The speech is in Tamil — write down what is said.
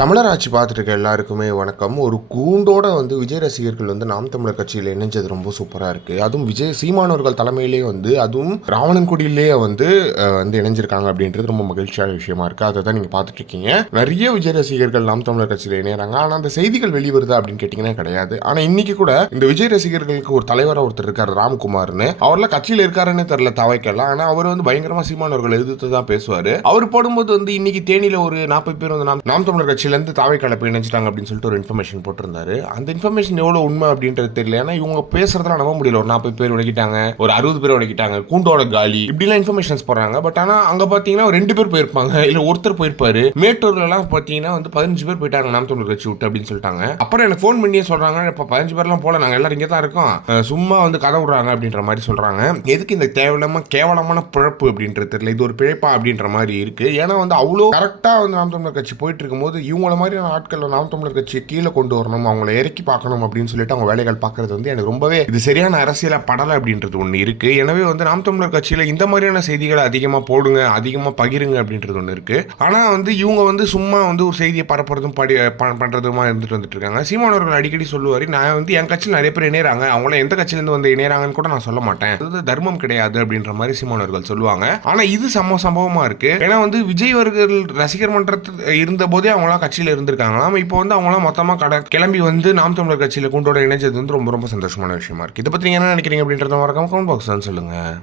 தமிழர் ஆட்சி பார்த்துட்டு இருக்க எல்லாருக்குமே வணக்கம். ஒரு கூண்டோட வந்து விஜய் ரசிகர்கள் வந்து நாம் தமிழர் கட்சியில் இணைஞ்சது ரொம்ப சூப்பராக இருக்குது அதுவும் விஜய் சீமானவர்கள் தலைமையிலேயே வந்து அதுவும் ராவணன்குடியிலேயே வந்து வந்து இணைஞ்சிருக்காங்க அப்படின்றது ரொம்ப மகிழ்ச்சியான விஷயமா இருக்குது அதை தான் நீங்கள் பார்த்துட்டு இருக்கீங்க நிறைய விஜய் ரசிகர்கள் நாம் தமிழர் கட்சியில் இணையிறாங்க. ஆனால் அந்த செய்திகள் வெளிவருதா அப்படின்னு கேட்டிங்கன்னா கிடையாது. ஆனால் இன்னைக்கு கூட இந்த விஜய் ரசிகர்களுக்கு ஒரு தலைவராக ஒருத்தர் இருக்கார் ராம்குமார்னு. அவர்லாம் கட்சியில் இருக்காருன்னு தெரில தவைக்கலாம் ஆனால் அவர் வந்து பயங்கரமாக சீமானவர்கள் எதிர்த்து தான் பேசுவார். அவர் போடும்போது வந்து இன்னைக்கு தேனியில் ஒரு நாற்பது பேர் வந்து நாம் நாம் தமிழர் கட்சியிலேருந்து தாவை கலப்பு இணைஞ்சிட்டாங்க அப்படின்னு சொல்லிட்டு ஒரு இன்ஃபர்மேஷன் போட்டிருந்தாரு. அந்த இன்ஃபர்மேஷன் எவ்வளோ உண்மை அப்படின்றது தெரியல. ஏன்னா இவங்க பேசுறதுலாம் நம்ப முடியல. ஒரு நாற்பது பேர் உடைக்கிட்டாங்க ஒரு அறுபது பேர் உடைக்கிட்டாங்க கூண்டோட காலி இப்படிலாம் இன்ஃபர்மேஷன்ஸ் போடுறாங்க. பட் ஆனால் அங்கே பார்த்தீங்கன்னா ஒரு ரெண்டு பேர் போயிருப்பாங்க. இல்லை ஒருத்தர் போயிருப்பாரு. மேட்டூர்லலாம் பார்த்தீங்கன்னா வந்து பதினஞ்சு பேர் போயிட்டாங்க. நாம் தமிழர் கட்சி விட்டு அப்படின்னு சொல்லிட்டாங்க. அப்புறம் எனக்கு ஃபோன் பண்ணியே சொல்கிறாங்க இப்போ பதினஞ்சு பேர்லாம் போல நாங்கள் எல்லாரும் இங்கே தான் இருக்கோம் சும்மா வந்து கதை விடுறாங்க அப்படின்ற மாதிரி சொல்கிறாங்க எதுக்கு இந்த தேவையில்லாம கேவலமான பிழப்பு அப்படின்றது தெரியல. இது ஒரு பிழைப்பா அப்படின்ற மாதிரி இருக்குது ஏன்னா வந்து அவ்வளோ கரெக்டாக வந்து நாம் தமிழர் கட்சி போயிட்டு இருக்கும்போது இவங்கள மாதிரியான ஆட்களை நாம் தமிழர் கட்சியை கீழே கொண்டு வரணும் அவங்கள இறக்கி பார்க்கணும் அப்படின்னு சொல்லிட்டு அவங்க வேலைகள் பார்க்கறது வந்து எனக்கு ரொம்பவே இது சரியான அரசியலாக படலை அப்படின்றது ஒன்று இருக்கு. எனவே வந்து நாம் தமிழர் கட்சியில் இந்த மாதிரியான செய்திகளை அதிகமாக போடுங்க அதிகமாக பகிருங்க அப்படின்றது ஒன்று இருக்கு. ஆனால் வந்து இவங்க வந்து சும்மா வந்து ஒரு செய்தியை பரப்புறதும் படி ப- இருந்துட்டு வந்துட்டு இருக்காங்க. சீமானவர்கள் அடிக்கடி சொல்லுவார் நான் வந்து என் கட்சியில் நிறைய பேர் இணையறாங்க அவங்கள எந்த கட்சியிலேருந்து வந்து இணையறாங்கன்னு கூட நான் சொல்ல மாட்டேன். அது தர்மம் கிடையாது அப்படின்ற மாதிரி சீமானவர்கள் சொல்லுவாங்க. ஆனால் இது சம சம்பவமாக இருக்கு. ஏன்னா வந்து விஜய் அவர்கள் ரசிகர் மன்றத்தில் இருந்த போதே அவங்களாம் கட்சியில் இருந்திருக்காங்களாம் இப்போ வந்து அவங்களாம் மொத்தமாக கட கிளம்பி வந்து நாம் தமிழர் கட்சியில் கூண்டோட இணைஞ்சது வந்து ரொம்ப ரொம்ப சந்தோஷமான விஷயமா இருக்குது இதை பற்றி என்ன நினைக்கிறீங்க அப்படின்றத மறக்காம கமெண்ட் பாக்ஸ் தான் சொல்லுங்கள்